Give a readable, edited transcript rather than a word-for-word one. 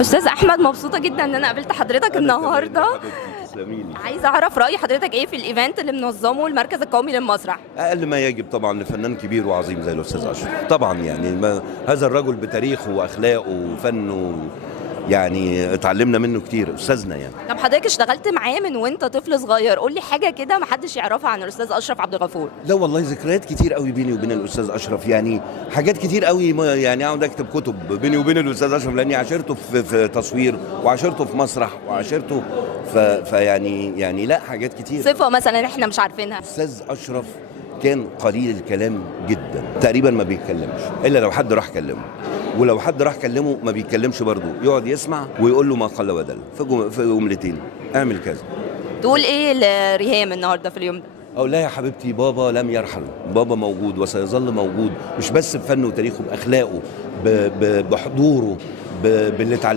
استاذ احمد، مبسوطه جدا ان انا قابلت حضرتك النهارده. تسلميلي. عايزه اعرف راي حضرتك ايه في الايفنت اللي منظمه المركز القومي للمسرح. اقل ما يجب طبعا لفنان كبير وعظيم زي الاستاذ اشرف، طبعا يعني هذا الرجل بتاريخه واخلاقه وفنه، يعني اتعلمنا منه كتير، استاذنا يعني. طب حضرتك اشتغلت معاه من وانت طفل صغير، قول لي حاجه كده محدش يعرفها عن الاستاذ اشرف عبد الغفور. لا والله ذكريات كتير قوي بيني وبين الاستاذ اشرف، يعني حاجات كتير قوي، يعني اقعد اكتب كتب بيني وبين الاستاذ اشرف، لاني عاشرته في تصوير وعاشرته في مسرح وعاشرته فيعني لا حاجات كتير. صفه مثلا احنا مش عارفينها. الاستاذ اشرف كان قليل الكلام جدا، تقريبا ما بيتكلمش الا لو حد راح كلمه، ولو حد راح كلمه ما بيتكلمش برضه، يقعد يسمع ويقول له ما قل ودل في جملتين، اعمل كذا. تقول ايه لريهام النهارده في اليوم ده؟ أو لا يا حبيبتي، بابا لم يرحل، بابا موجود وسيظل موجود، مش بس بفنه وتاريخه، بأخلاقه، بحضوره، باللي اتعلمه.